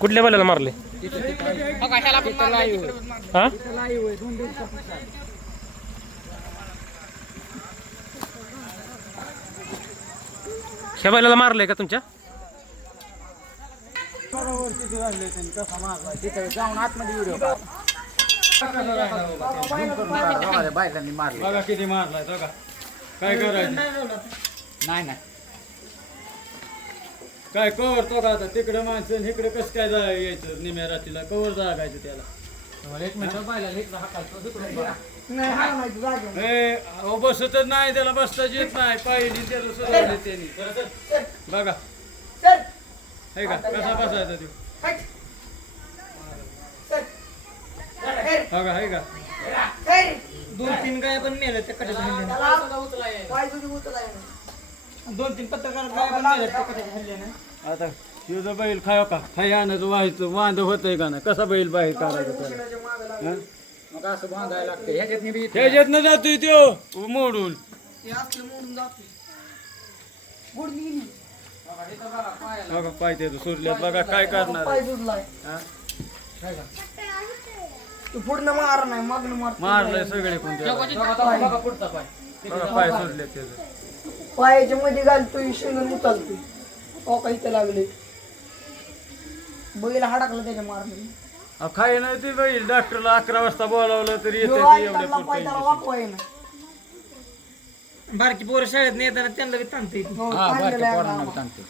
कुठल्या बैलाला मारले हा ह्या बैलाला मारलंय का तुमच्या जाऊन आतमध्ये व्हिडिओ बायकांनी मारले बघा किती मारलाय बघा काय करायचं नाही नाही काय कवर तो का आता तिकडे माणसं इकडे कसं काय यायचं निम्या रात्रीला कवर जागायचं त्याला एक मिनिट अहो बसतच नाही त्याला बसताच येत नाही पाहिली त्याला सरवले त्यांनी बघा हे का कसा बसायचा तो बघा हे का 2-3 गाय पण मेले त्या कट्याच्या हल्ल्याने 2-3 पत्रकार गाय पण मेले त्या कट्याच्या हल्ल्याने आता तुझं बैल खाय का खाय आणायचं व्हायचं वांद होतंय का नाही कसा बैल बाहेर काढायचा त्याला मग असं बांधायला लागतं ह्याच्यातनी बी त्याच्यातनं जातोय तो मोडून बघा पाय ते सुरल्यात बघा काय करणार हा? पूर्ण मार नाही मागणं मार मारलंय सगळे कोण त्याला. पुढचा पाय बघा पाय सुरले त्याचं पायाच्या मध्ये घालतोय शेंगण उचलतोय ओ काही ते लागले बैल हडकला त्याच्या मारणे खाय नाही ते बैल डॉक्टरला 11 वाजता बोलावलं तरी येते ते एवढे त्याला वाकवाय ना बारकी पोरं शाळेत नेताना त्यांना बी ताणता येते हो, काढलेलं आहे अंगावर. सांगतो